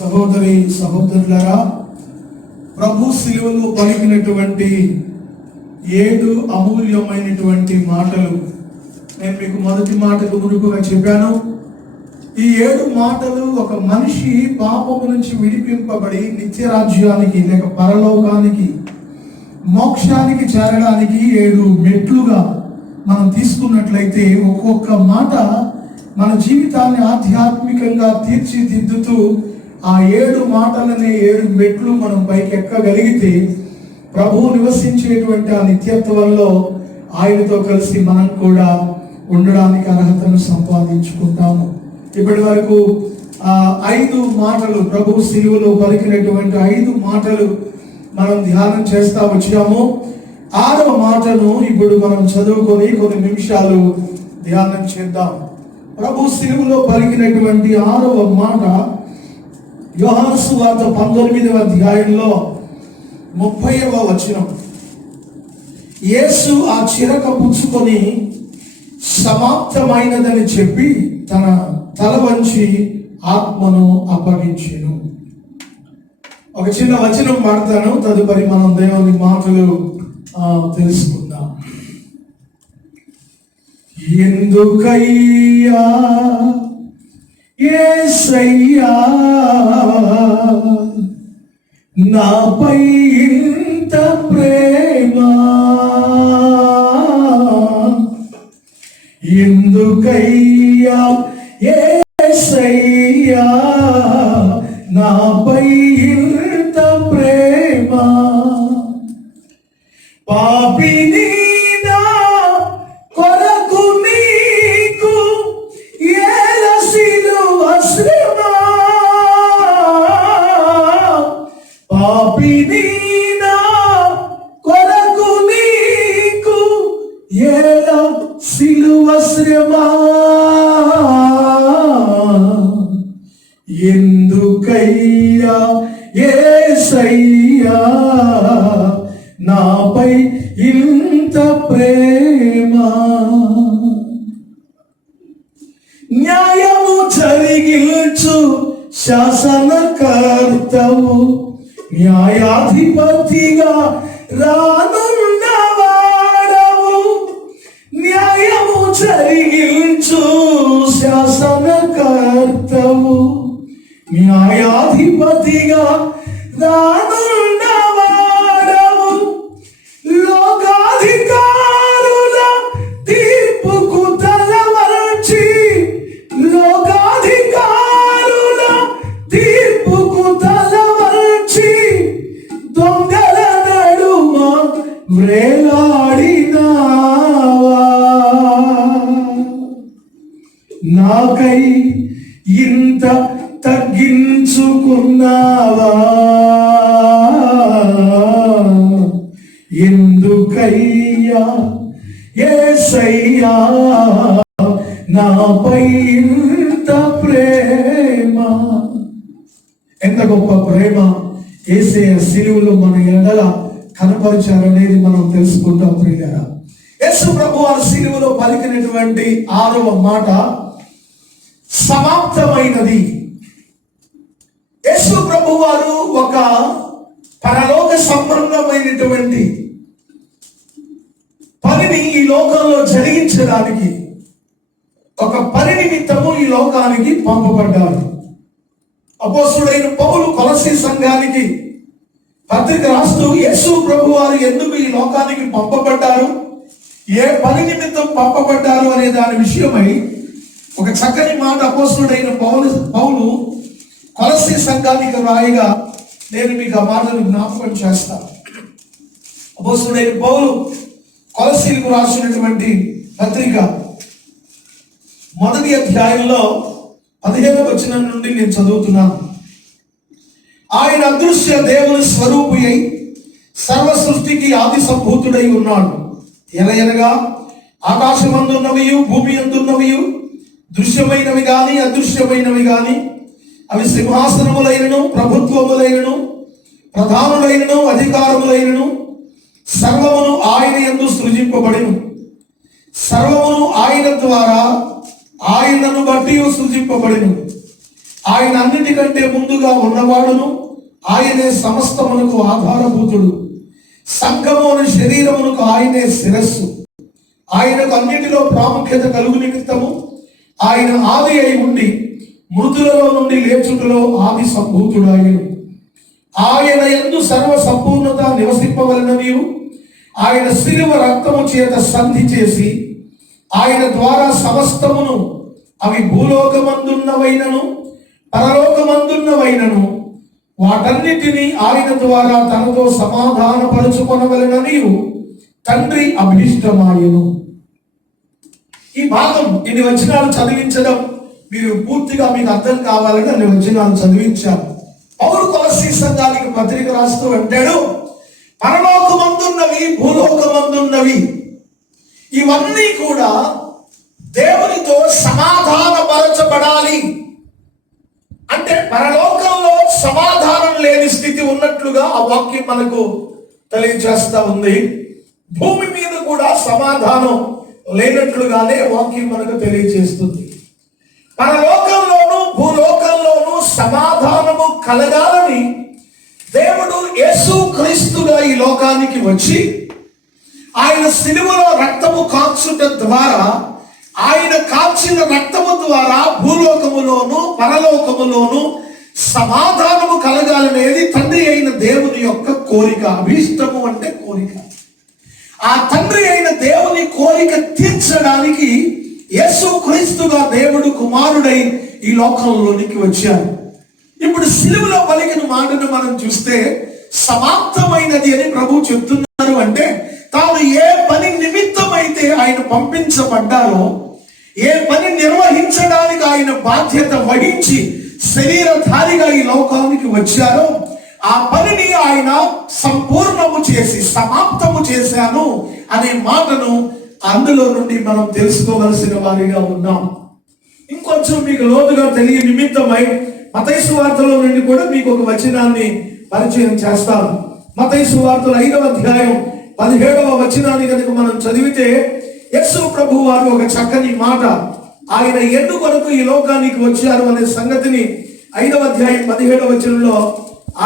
సహోదరి సహోదరులారా, ప్రభు శిలువలో పలికినటువంటి 7 అమూల్యమైనటువంటి మాటలు నేను మీకు మొదటి మాటకు మునుపుగా చెప్పాను. ఈ 7 మాటలు ఒక మనిషి పాపము నుంచి విడిపింపబడి నిత్య రాజ్యానికి లేక పరలోకానికి మోక్షానికి చేరడానికి 7 మెట్లుగా మనం తీసుకున్నట్లయితే ఒక్కొక్క మాట మన జీవితాన్ని ఆధ్యాత్మికంగా తీర్చిదిద్దుతూ ఆ 7 మాటలనే 7 మెట్లు మనం పైకి ఎక్కగలిగితే ప్రభువు నివసించేటువంటి ఆ నిత్యత్వంలో ఆయనతో కలిసి మనం కూడా ఉండడానికి అర్హతను సంపాదించుకుంటాము. ఇప్పటి వరకు 5 మాటలు, ప్రభు శిలువలో పలికినటువంటి 5 మాటలు మనం ధ్యానం చేస్తా వచ్చాము. 6వ మాటను ఇప్పుడు మనం చదువుకొని కొన్ని నిమిషాలు ధ్యానం చేద్దాం. ప్రభు శిలువలో పలికినటువంటి 6వ మాట యోహాను సువార్త 19వ అధ్యాయంలో 30వ వచనం. యేసు ఆ చిరక పుచ్చుకొని సమాప్తమైనదని చెప్పి తన తల వంచి ఆత్మను అప్పగించెను. ఒక చిన్న వచనం పాడతాను, తదుపరి మనం దేవుని మాటలు తెలుసుకుందాం. ఎందుకయ్యా యేసయ్యా నాపై ఇంత ప్రేమ, ఎందుకయ్యా యేసయ్యా నాపై ఇంత ప్రేమ, పాపిని నా కొరకు నీకు ఏల సిలువ శ్రమ, పాపిని నా కొరకు నీకు ఏల సిలువ శ్రమ, ఎందుకయ్యా యేసయ్యా నాపై ఇంత ప్రేమ, న్యాయము జరిగించు శాసనకర్తవు న్యాయాధిపతిగా రానున్నవాడవు, న్యాయము జరిగించు శాసనకర్తవు న్యాయాధిపతిగా రానున్నవాడవు, లోకాధికారుల తీర్పుకు తలవంచి, లోకాధికారుల తీర్పుకు తలవంచి దొంగల నడుమ వ్రేలాడినావా, నాకై ఇంత తగ్గించుకున్నావా, ఎందుకయ్యా యేసయ్యా నాపై ఇంత ప్రేమ. ఎంత గొప్ప ప్రేమ యేసయ్య సిలువలో మన ఎడల కనపరిచారనేది మనం తెలుసుకుంటాం. ప్రియులారా, యేసు ప్రభు ఆ సిలువలో పలికినటువంటి 6వ మాట సమాప్తమైనది. యేసు ప్రభు వారు ఒక పరలోక సంబంధమైనటువంటి పనిని ఈ లోకంలో జరిగించడానికి, ఒక పని నిమిత్తము ఈ లోకానికి పంపబడ్డారు. అపోస్తలుడైన పౌలు కొలస్సీ సంఘానికి పత్రిక రాస్తూ యేసు ప్రభు వారు ఎందుకు ఈ లోకానికి పంపబడ్డారు, ఏ పని నిమిత్తం పంపబడ్డారు అనే దాని విషయమై ఒక చక్కని మాట అపోస్తలుడైన పౌలు కొలస్సీ సంఘానికి రాయగా నేను మీకు ఆ మాటను జ్ఞాపకం చేస్తాను. అపోస్తలుడైన పౌలు కొలస్సీలకు రాసినటువంటి పత్రిక 1వ అధ్యాయంలో 15వ వచనం నుండి నేను చదువుతున్నాను. ఆయన అదృశ్య దేవుని స్వరూపి అయి సర్వ సృష్టికి ఆది సంభూతుడై ఉన్నాడు. ఎనగా ఆకాశమందున్నవియు భూమి అందున్నవియు దృశ్యమైనవి గాని అదృశ్యమైనవి గాని అవి సింహాసనములైనను ప్రభుత్వములైనను ప్రధానులైనను అధికారములైనను సర్వమును ఆయన యందు సృజింపబడిను. సర్వమును ఆయన ద్వారా ఆయనను బట్టి సృజింపబడిను. ఆయన అన్నిటికంటే ముందుగా ఉన్నవాడును, ఆయనే సమస్తమునకు ఆధారభూతుడు. సంఘము అను శరీరమునకు ఆయనే శిరస్సు. ఆయనకు అన్నిటిలో ప్రాముఖ్యత కలుగు నిమిత్తము ఆయన ఆది అయి ఉండి మృతులలో నుండి లేచుటలో ఆది సంభూతుడాయను. ఆయన యందు సర్వ సంపూర్ణత నివసింపవలననియు ఆయన శిలువ రక్తము చేత సంధి చేసి ఆయన ద్వారా సమస్తమును, అవి భూలోకమందున్నవైనను పరలోకమందున్నవైనను, వాటన్నిటినీ ఆయన ద్వారా తనతో సమాధానపరుచుకొనవలెననియు తండ్రి అభీష్టమాయను. ఈ భాగం ఇన్ని వచనాలు చదివించడం మీరు పూర్తిగా మీకు అర్థం కావాలని అన్ని వచనాలు చదివించాను. పౌలు కొలస్సీ సంఘానికి పత్రిక రాస్తూ అంటాడు, పరలోకమందున్నవి భూలోకమందున్నవి ఇవన్నీ కూడా దేవునితో సమాధానపరచబడాలి. అంటే పరలోకంలో సమాధానం లేని స్థితి ఉన్నట్లుగా ఆ వాక్యం మనకు తెలియజేస్తా ఉంది. భూమి మీద కూడా సమాధానం లేనట్లుగానే వాక్యం మనకు తెలియజేస్తుంది. పరలోకంలోనూ భూలోకంలోనూ సమాధానము కలగాలని దేవుడు యేసు క్రీస్తుగా ఈ లోకానికి వచ్చి ఆయన శిలువలో రక్తము కాల్చుట ద్వారా, ఆయన కాల్చిన రక్తము ద్వారా భూలోకములోను పరలోకములోను సమాధానము కలగాలనేది తండ్రి అయిన దేవుని యొక్క కోరిక. అభీష్టము అంటే కోరిక. ఆ తండ్రి అయిన దేవుని కోరిక తీర్చడానికి యేసు క్రీస్తుగా దేవుడు కుమారుడై ఈ లోకంలోనికి వచ్చారు. ఇప్పుడు సిలువలో పలికిన మాటను మనం చూస్తే సమాప్తమైనది అని ప్రభు చెప్తున్నారు. అంటే తాను ఏ పని నిమిత్తమైతే ఆయన పంపించబడ్డారో, ఏ పని నిర్వహించడానికి ఆయన బాధ్యత వహించి శరీరధారిగా ఈ లోకానికి వచ్చారో ఆ పనిని ఆయన సంపూర్ణము చేసి సమాప్తము చేశాను అనే మాటను అందులో నుండి మనం తెలుసుకోవలసిన వారిగా ఉన్నాం. ఇంకొంచెం మీకు లోతుగా తెలియ నిమిత్తమై మత్తయి సువార్తలో నుండి కూడా మీకు ఒక వచనాన్ని పరిచయం చేస్తాను. మత్తయి సువార్తల 5వ అధ్యాయం 17వ వచనాన్ని కనుక మనం చదివితే యేసు ప్రభు వారు ఒక చక్కని మాట, ఆయన ఎందుకొరకు ఈ లోకానికి వచ్చారు అనే సంగతిని 5వ అధ్యాయం 17వ వచనంలో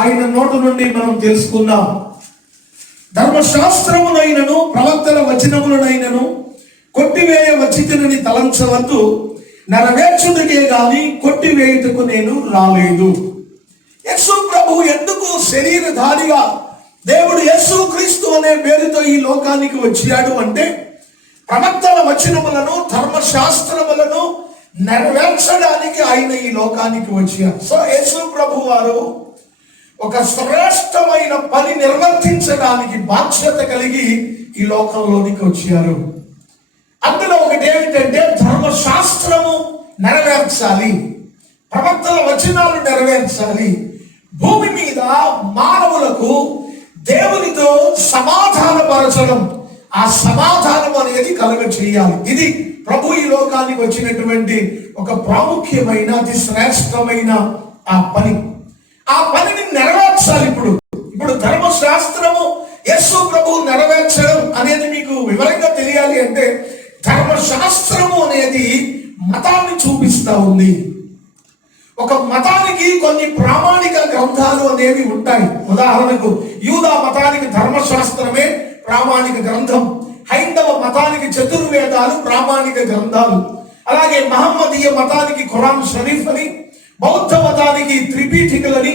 ఆయన నోటు నుండి మనం తెలుసుకుందాం. ధర్మశాస్త్రమునైనను ప్రవక్తల వచనములనైనను కొట్టివేయ వచ్చితినని తలంచవద్దు, నెరవేర్చుటకే గాని కొట్టివేయుటకు నేను రాలేదు. యేసు ప్రభు ఎందుకు శరీరధారిగా దేవుడు యేసు క్రీస్తు అనే పేరుతో ఈ లోకానికి వచ్చాడు అంటే ప్రవక్తల వచనములను ధర్మశాస్త్రములను నెరవేర్చడానికి ఆయన ఈ లోకానికి వచ్చారు. సో యేసు ప్రభు వారు ఒక శ్రేష్టమైన పని నిర్వర్తించడానికి బాధ్యత కలిగి ఈ లోకంలోనికి వచ్చారు. అందులో ఒకటి ఏమిటంటే ధర్మశాస్త్రము నెరవేర్చాలి, ప్రవక్తల వచనాలు నెరవేర్చాలి, భూమి మీద మానవులకు దేవునితో సమాధానపరచడం, ఆ సమాధానం అనేది కలుగ చేయాలి. ఇది ప్రభు ఈ లోకానికి వచ్చినటువంటి ఒక ప్రాముఖ్యమైన అతి శ్రేష్టమైన ఆ పని. ఆ పనిని నెరవేర్చాలి. ఇప్పుడు ధర్మశాస్త్రము యేసు ప్రభు నెరవేర్చడం అనేది మీకు వివరంగా తెలియాలి అంటే ధర్మశాస్త్రము అనేది మతాన్ని చూపిస్తా ఉంది. ఒక మతానికి కొన్ని ప్రామాణిక గ్రంథాలు అనేవి ఉంటాయి. ఉదాహరణకు యూదా మతానికి ధర్మశాస్త్రమే ప్రామాణిక గ్రంథం, హైందవ మతానికి చతుర్వేదాలు ప్రామాణిక గ్రంథాలు, అలాగే మహమ్మదీయ మతానికి ఖురాన్ షరీఫ్ అని, బౌద్ధ మతానికి త్రిపీఠికలని,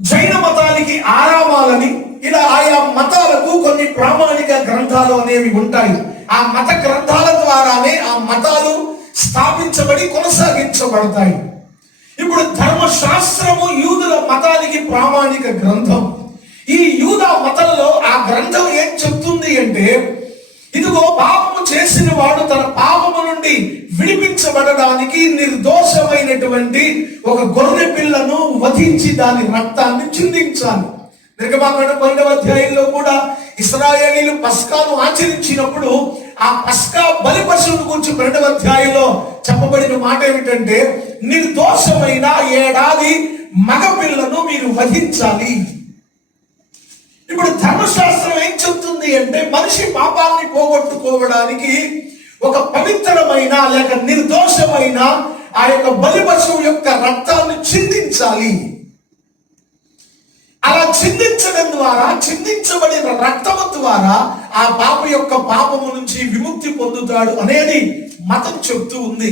జైన మతానికి ఆరామాలని, ఇలా ఆయా మతాలకు కొన్ని ప్రామాణిక గ్రంథాలు అనేవి ఉంటాయి. ఆ మత గ్రంథాల ద్వారానే ఆ మతాలు స్థాపించబడి కొనసాగించబడతాయి. ఇప్పుడు ధర్మశాస్త్రము యూదుల మతానికి ప్రామాణిక గ్రంథం. ఈ యూదా మతంలో ఆ గ్రంథం ఏం చెప్తుంది అంటే, ఇదిగో పాపము చేసిన వాడు తన పాపము నుండి విడిపించబడడానికి నిర్దోషమైనటువంటి ఒక గొర్రె పిల్లను వధించి దాని రక్తాన్ని చిందించాలి. నిర్గమాకాండం 12వ అధ్యాయంలో కూడా ఇశ్రాయేలీయులు పస్కాను ఆచరించినప్పుడు ఆ పస్కా బలి పశువుల గురించి 12వ అధ్యాయంలో చెప్పబడిన మాట ఏమిటంటే, నిర్దోషమైన ఏడాది మగ పిల్లను మీరు వధించాలి. ఇప్పుడు ధర్మశాస్త్రం ఏం చెప్తుంది అంటే, మనిషి పాపాన్ని పోగొట్టుకోవడానికి ఒక పవిత్రమైన లేక నిర్దోషమైన ఆ యొక్క బలి పశువు యొక్క రక్తాన్ని చిందించాలి. అలా చిందించడం ద్వారా, చిందించబడిన రక్తము ద్వారా ఆ పాప యొక్క పాపము నుంచి విముక్తి పొందుతాడు అనేది మతం చెప్తూ ఉంది.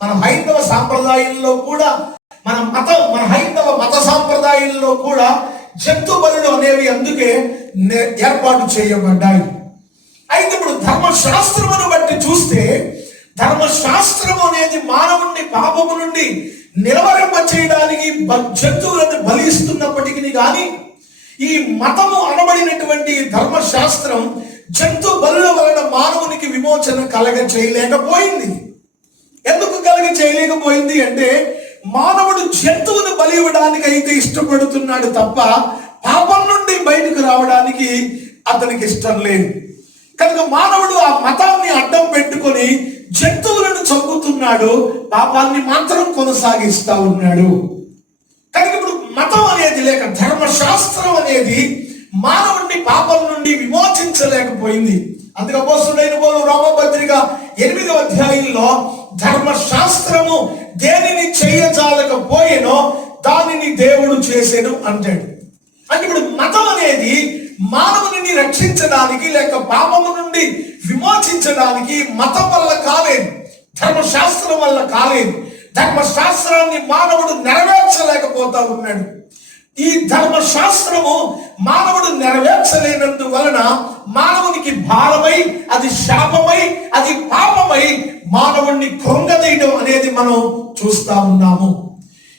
మన హైందవ సాంప్రదాయంలో కూడా, మన హైందవ మత సాంప్రదాయంలో కూడా జంతు బలులు అనేవి అందుకే ఏర్పాటు చేయబడ్డాయి. అయితే ఇప్పుడు ధర్మశాస్త్రమును బట్టి చూస్తే, ధర్మశాస్త్రము అనేది మానవుణ్ణి పాపము నుండి నిలవరింప చేయడానికి జంతువులను బలిస్తున్నప్పటికీ కానీ, ఈ మతము అనబడినటువంటి ధర్మశాస్త్రం జంతు బలుల వలన మానవునికి విమోచన కలగ చేయలేకపోయింది. ఎందుకు కలగ చేయలేకపోయింది అంటే, మానవుడు జంతువును బలి ఇవ్వడానికి అయితే ఇష్టపడుతున్నాడు తప్ప పాపం నుండి బయటకు రావడానికి అతనికి ఇష్టం లేదు. కనుక మానవుడు ఆ మతాన్ని అడ్డం పెట్టుకొని జంతువులను చంపుతున్నాడు, పాపాన్ని మాత్రం కొనసాగిస్తా ఉన్నాడు. కనుక ఇప్పుడు మతం అనేది లేక ధర్మశాస్త్రం అనేది మానవుడిని పాపం నుండి విమోచించలేకపోయింది. అందుకే అపోస్తలుడైన పౌలు రోమపత్రిక 8వ అధ్యాయంలో ధర్మశాస్త్రము దేనిని చేయజాలకపోయేనో దానిని దేవుడు చేసెను అంటాడు. అంటే ఇప్పుడు మతం అనేది మానవుని రక్షించడానికి లేక పాపము నుండి విమోచించడానికి మతం వల్ల కాలేదు, ధర్మశాస్త్రం వల్ల కాలేదు. ధర్మశాస్త్రాన్ని మానవుడు నెరవేర్చలేకపోతా ఉన్నాడు. ఈ ధర్మశాస్త్రము మానవుడు నెరవేర్చలేనందువలన మానవునికి భారమై, అది శాపమై, అది పాపమై మానవుణ్ణి కృంగదీయడం అనేది మనం చూస్తా ఉన్నాము.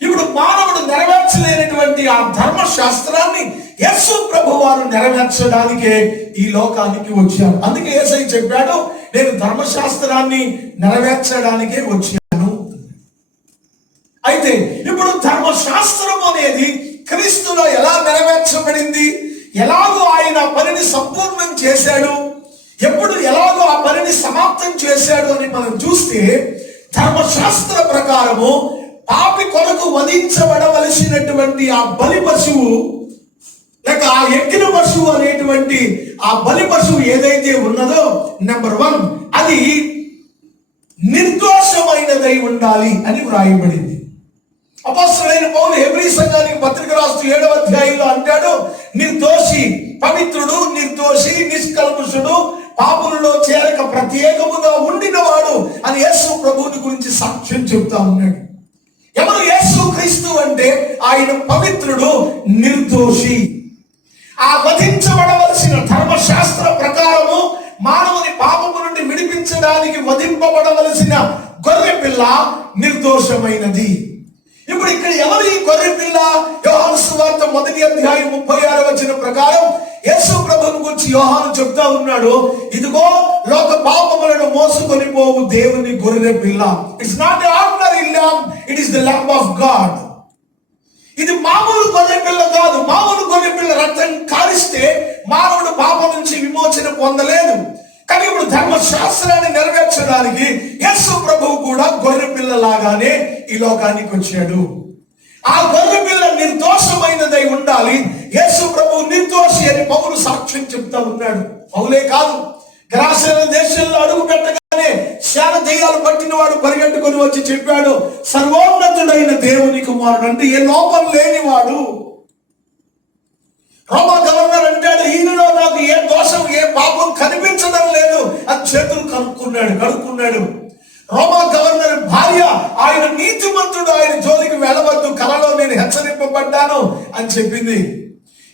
ఇప్పుడు మానవుడు నెరవేర్చలేనటువంటి ఆ ధర్మశాస్త్రాన్ని యేసు ప్రభు వారు నెరవేర్చడానికే ఈ లోకానికి వచ్చారు. అందుకే యేసయ్య చెప్పాడు, నేను ధర్మశాస్త్రాన్ని నెరవేర్చడానికే వచ్చాను. అయితే ఇప్పుడు ధర్మశాస్త్రం అనేది క్రీస్తులో ఎలా నెరవేర్చబడింది, ఎలాగో ఆయన పనిని సంపూర్ణం చేశాడు, ఎప్పుడు ఎలాగో ఆ పనిని సమాప్తం చేశాడు అని మనం చూస్తే, ధర్మశాస్త్ర ప్రకారము పాపి కొరకు వధించబడవలసినటువంటి ఆ బలి పశువు లేక ఆ ఎక్కిన పశువు అనేటువంటి ఆ బలి పశువు ఏదైతే ఉన్నదో, నెంబర్ 1 అది నిర్దోషమైనదై ఉండాలి అని వ్రాయబడింది. అపోస్తలుడైన పౌలు హెబ్రీ సంఘానికి పత్రిక రాస్తూ 7వ అధ్యాయంలో అంటాడు, నిర్దోషి, పవిత్రుడు, నిర్దోషి, నిష్కల్మషుడు, పాపులలో చేరక ప్రత్యేకముగా ఉండినవాడు అని యేసు ప్రభువుని గురించి సాక్ష్యం చెప్తా ఉన్నాడు. ఎవరు యేసు క్రీస్తు అంటే ఆయన పవిత్రుడు, నిర్దోషి. ఆ వధించబడవలసిన ధర్మశాస్త్ర ప్రకారము మానవుని పాపము నుండి విడిపించడానికి వధింపబడవలసిన గొర్రె పిల్ల నిర్దోషమైనది. ఇప్పుడు ఇక్కడ ఎవరు ఈ గొర్రె పిల్ల? యోహాను సువార్త 1వ అధ్యాయం 36వ వచనం ప్రకారం యేసు ప్రభువుని గురించి యోహాను చెప్తా ఉన్నాడు, ఇదిగో లోక పాపములను మోసుకొని పోవు దేవుని గొర్రె పిల్ల. It's not a ordinary lamb, it is the lamb of God. ఇది మామూలు గొర్రె పిల్ల కాదు. మామూలు గొర్రె పిల్ల రక్తం కారిస్తే మానవుడు పాపం నుంచి విమోచన పొందలేదు. కానీ ఇప్పుడు ధర్మశాస్త్రాన్ని నెరవేర్చడానికి యేసు ప్రభువు కూడా గొర్రె పిల్ల లాగానే ఈ లోకానికి వచ్చాడు. ఆ గొర్రె పిల్ల నిర్దోషమైనదై ఉండాలి. యేసు ప్రభువు నిర్దోషి అని పౌలు సాక్ష్యం చెప్తా ఉన్నాడు. పౌలే కాదు, గెరాసేన దేశంలో అడుగు పెట్టగానే శాన దెయ్యాలు పట్టిన వాడు పరిగెట్టుకొని వచ్చి చెప్పాడు, సర్వోన్నతుడైన దేవుని కుమారుడు అంటే ఏ లోపం లేనివాడు. రోమా గవర్నర్ అంటాడు, ఈయనలో నాకు ఏ దోషం, ఏ పాపం కనిపించడం లేదు అని చేతులు కడుక్కున్నాడు. రోమా గవర్నర్ భార్య, ఆయన నీతిమంతుడు, ఆయన జోలికి వెళ్ళవద్దు, కలలో నేను హెచ్చరింపబడ్డాను అని చెప్పింది.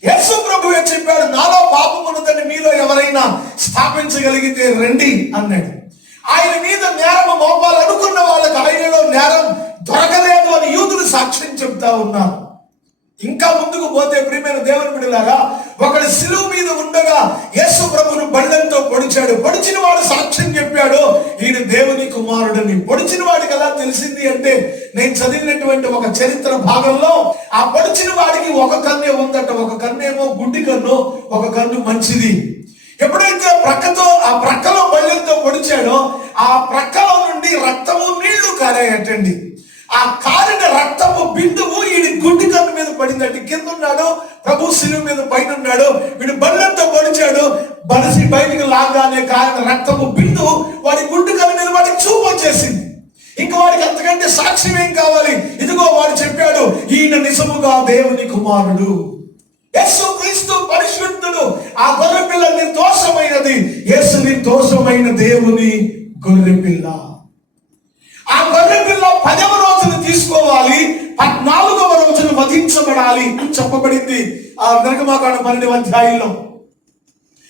యేసు ప్రభువే చెప్పాడు, నాలో పాపం ఉన్నదని మీలో ఎవరైనా స్థాపించగలిగితే రండి అన్నాడు. ఆయన మీద నేరం మోపాలనుకున్న వాళ్ళకి ఆయనలో నేరం దొరకలేదు అని యూదులు సాక్ష్యం చెప్తా ఉన్నారు. ఇంకా ముందుకు పోతే ప్రియమైన దేవుని బిడ్డలారా, ఒకడు శిలువ మీద ఉండగా యేసు ప్రభువును బళ్ళంతో పొడిచాడు. పొడిచిన వాడు సాక్ష్యం చెప్పాడు, ఈయన దేవుని కుమారుడని. పొడిచిన వాడికి ఎలా తెలిసింది అంటే, నేను చదివినటువంటి ఒక చరిత్ర భాగంలో ఆ పొడిచిన వాడికి ఒక కన్నే ఉందట. ఒక కన్నేమో గుడ్డి కన్ను, ఒక కన్ను మంచిది. ఎప్పుడైతే ఆ ప్రక్కలో బళ్ళంతో పొడిచాడో ఆ ప్రక్కలో నుండి రక్తము, నీళ్లు కారాయటండి. ఆ కారిన రక్తపు బిందువు ఈడి గుడ్డి కన్ను మీద పడిందండి. కింద ఉన్నాడు ప్రభు, శిలువ మీద పైన ఉన్నాడు. వీడు బళ్ళంతో పొడిచాడు, బలిసి బయటికి లాగానే కారిన రక్తపు బిందు వాడి గుడ్డు కవి మీద వాడికి చూపు వచ్చేసింది. ఇంకా వాడికి అంతకంటే సాక్ష్యం ఏం కావాలి? ఇదిగో వాడు చెప్పాడు, ఈయన నిజముగా దేవుని కుమారుడు, యేసుక్రీస్తు పరిశుద్ధుడు. ఆ గొర్రె పిల్ల నిర్దోషమైనది, యేసు నిర్దోషమైన దేవుని గొర్రె పిల్ల. ఆ గొర్రె పిల్ల 10వ రోజును తీసుకోవాలి, 14వ రోజును వధించబడాలి అని చెప్పబడింది ఆ నిర్గమాకాండ 12వ అధ్యాయంలో.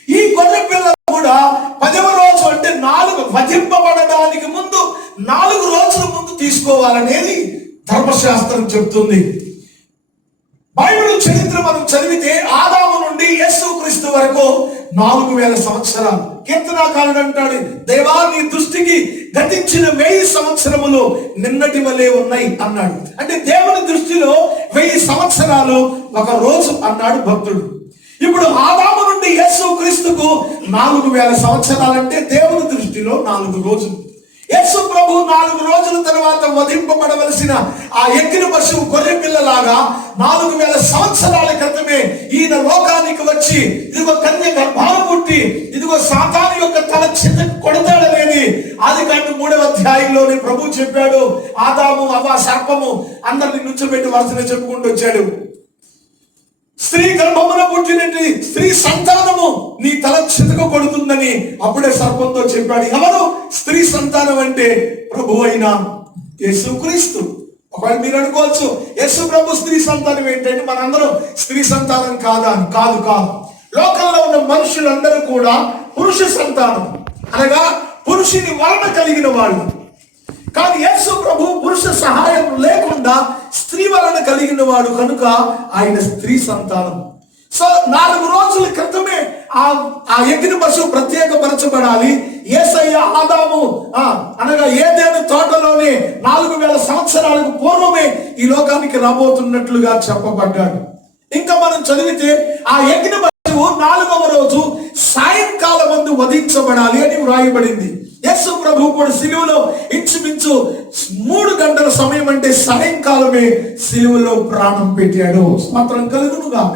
ఈ గొర్రె పిల్ల కూడా 10వ రోజు అంటే 4 వధింపబడడానికి ముందు 4 రోజుల ముందు తీసుకోవాలనేది ధర్మశాస్త్రం చెప్తుంది. బైబిల్ చరిత్ర మనం చదివితే ఆదాము నుండి యేసుక్రీస్తు వరకు 4000 సంవత్సరాలు. కీర్తనాకారుడు అంటాడు, దేవా నీ దృష్టికి గతించిన 1000 సంవత్సరములు నిన్నటి వలె ఉన్నాయి అన్నాడు. అంటే దేవుని దృష్టిలో 1000 సంవత్సరాలు ఒక రోజు అన్నాడు భక్తుడు. ఇప్పుడు ఆదాము నుండి యేసుక్రీస్తుకు 4000 సంవత్సరాలంటే దేవుని దృష్టిలో 4 రోజులు. యేసు ప్రభు 4 రోజుల తర్వాత వధింపబడవలసిన ఆ ఎక్కిన పశువు గొర్రె పిల్లలాగా 4000 సంవత్సరాల క్రితమే ఈయన లోకానికి వచ్చి ఇదిగో కన్య గర్భాన పుట్టి ఇదిగో సాతాను యొక్క తల చిన్నకు కొడతాడనేది ఆదికాండం 3వ అధ్యాయంలోనే ప్రభు చెప్పాడు. ఆదాము అవ్వ సర్పము అందరిని నుంచోబెట్టి వరుసగా చెప్పుకుంటూ వచ్చాడు. స్త్రీ గర్భమున పుట్టినట్టు స్త్రీ సంతానము నీ తల చితక కొడుతుందని అప్పుడే సర్పంతో చెప్పాడు. ఎవరు స్త్రీ సంతానం అంటే? ప్రభు అయిన యేసుక్రీస్తు. ఒకవేళ మీరు అనుకోవచ్చు, యేసు ప్రభు స్త్రీ సంతానం ఏంటంటే మనందరం స్త్రీ సంతానం కాదా అని. కాదు. లోకంలో ఉన్న మనుషులందరూ కూడా పురుష సంతానం, అనగా పురుషుని వలన కలిగిన వాళ్ళు. కానీ యేసు ప్రభు పురుష సహాయం లేకుండా స్త్రీ వలన కలిగిన వాడు కనుక ఆయన స్త్రీ సంతానం. సో 4 రోజుల క్రితమే ఆ ఎగిన పశువు ప్రత్యేకపరచబడాలి. యేసయ్య ఆదాము అనగా ఏదైనా తోటలోనే 4000 సంవత్సరాలకు పూర్వమే ఈ లోకానికి రాబోతున్నట్లుగా చెప్పబడ్డాడు. ఇంకా మనం చదివితే ఆ ఎగిన పశువు 4వ రోజు సాయంకాలం ముందు వధించబడాలి అని వ్రాయబడింది. యేసు ప్రభు కూడా సిలువలో ఇంచుమించు 3 గంటల సమయం అంటే సాయంకాలమే సిలువలో ప్రాణం పెట్టాడు. స్తోత్రం కలుగును గాక.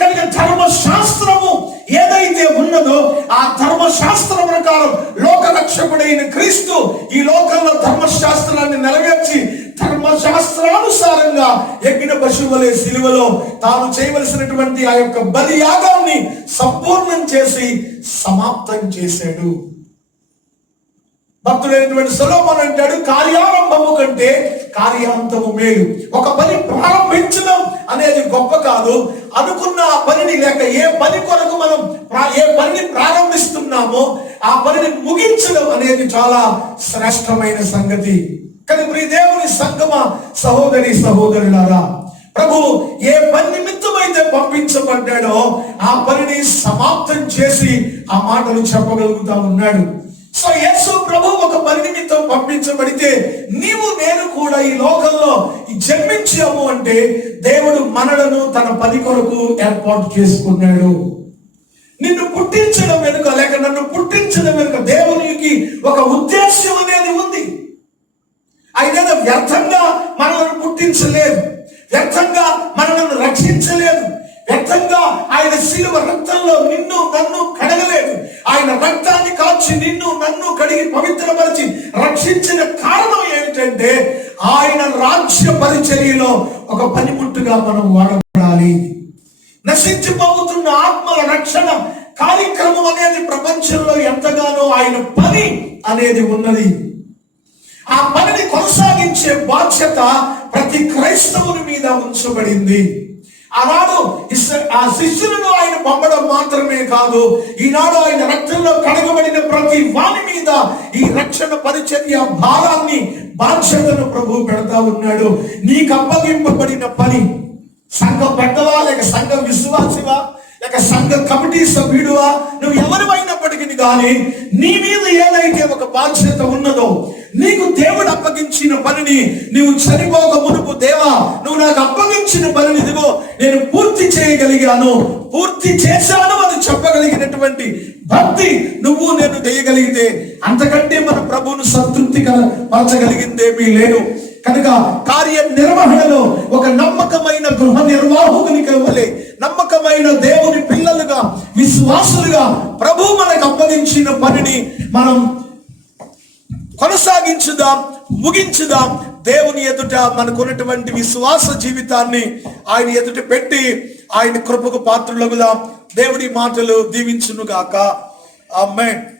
కనుక ధర్మశాస్త్రము ఏదైతే ఉన్నదో ఆ ధర్మశాస్త్రం ప్రకారం లోకరక్షకుడైన క్రీస్తు ఈ లోకంలో ధర్మశాస్త్రాన్ని నెరవేర్చి ధర్మశాస్త్రానుసారంగా ఎక్కిన పశువులే సిలువలో తాను చేయవలసినటువంటి ఆ యొక్క బలి యాగాన్ని సంపూర్ణం చేసి సమాప్తం చేశాడు. భక్తుడైనటువంటి సొలొమోను అంటాడు, కార్యారంభము కంటే కార్యాంతము మేలు. ఒక పని ప్రారంభించడం అనేది గొప్ప కాదు, అనుకున్న ఆ పనిని లేక ఏ పని కొరకు మనం ఏ పనిని ప్రారంభిస్తున్నామో ఆ పనిని ముగించడం అనేది చాలా శ్రేష్టమైన సంగతి. కానీ ప్రియ దేవుని సంగమ సహోదరి సహోదరులారా, ప్రభు ఏ పని నిమిత్తమైతే పంపించబడ్డాడో ఆ పనిని సమాప్తం చేసి ఆ మాటలు చెప్పగలుగుతా ఉన్నాడు. సో యేసు ప్రభు ఒక పని నిమిత్తం పంపించబడితే నీవు నేను కూడా ఈ లోకంలో జన్మించాము అంటే దేవుడు మనలను తన పని కొరకు ఏర్పాటు చేసుకున్నాడు. నిన్ను పుట్టించడం వెనుక లేక నన్ను పుట్టించడం వెనుక దేవునికి ఒక ఉద్దేశ్యం అనేది ఉంది. ఆయన వ్యర్థంగా మనల్ని పుట్టించలేదు, వ్యర్థంగా మనల్ని రక్షించలేదు, వ్యర్థంగా ఆయన శిలువ రక్తంలో నిన్ను నన్ను కడగలేదు. ఆయన రక్తాన్ని కాచి నిన్ను నన్ను కడిగి పవిత్రపరిచి రక్షించిన కారణం ఏమిటంటే ఆయన రాజ్య పరిచర్యలో ఒక పనిముట్టుగా మనం వాడబడాలి. నశించిపోతున్న ఆత్మల రక్షణ కార్యక్రమం అనేది ప్రపంచంలో ఎంతగానో ఆయన పని అనేది ఉన్నది. ఆ పనిని కొనసాగించే బాధ్యత ప్రతి క్రైస్తవుని మీద ఉంచబడింది. ఆనాడు ఆ శిష్యులను ఆయన పంపడం మాత్రమే కాదు, ఈనాడు ఆయన రక్తంలో కడగబడిన ప్రతి వాని మీద ఈ రక్షణ పరిచర్య భారాన్ని బాధ్యతను ప్రభు పెడతా ఉన్నాడు. నీకు అప్పగింపబడిన పని సంఘ పెద్దవా లేక సంఘ విశ్వాసివా లేక సంఘ కమిటీ సభ్యుడువా నువ్వు ఎవరివైనప్పటికీ కానీ నీ మీద ఏదైతే ఒక బాధ్యత ఉన్నదో నీకు దేవుడు అప్పగించిన పనిని నువ్వు చనిపోక మునుపు, దేవా నువ్వు నాకు అప్పగించిన పనిని ఇదిగో నేను పూర్తి చేయగలిగాను, పూర్తి చేశాను అని చెప్పగలిగినటువంటి భక్తి నువ్వు నేను చేయగలిగితే అంతకంటే మన ప్రభువును సంతృప్తి పరచగలిగిందేమీ లేదు. కనుక కార్య నిర్వహణలో ఒక నమ్మకమైన గృహ నిర్వాహకునికి వలె నమ్మకమైన దేవుని పిల్లలుగా విశ్వాసులుగా ప్రభు మనకు అప్పగించిన పనిని మనం కొనసాగించుదాం, ముగించుదాం. దేవుని ఎదుట మనకున్నటువంటి విశ్వాస జీవితాన్ని ఆయన ఎదుట పెట్టి ఆయన కృపకు పాత్రులగుదాం. దేవుడి మాటలు దీవించును గాక. ఆమేన్.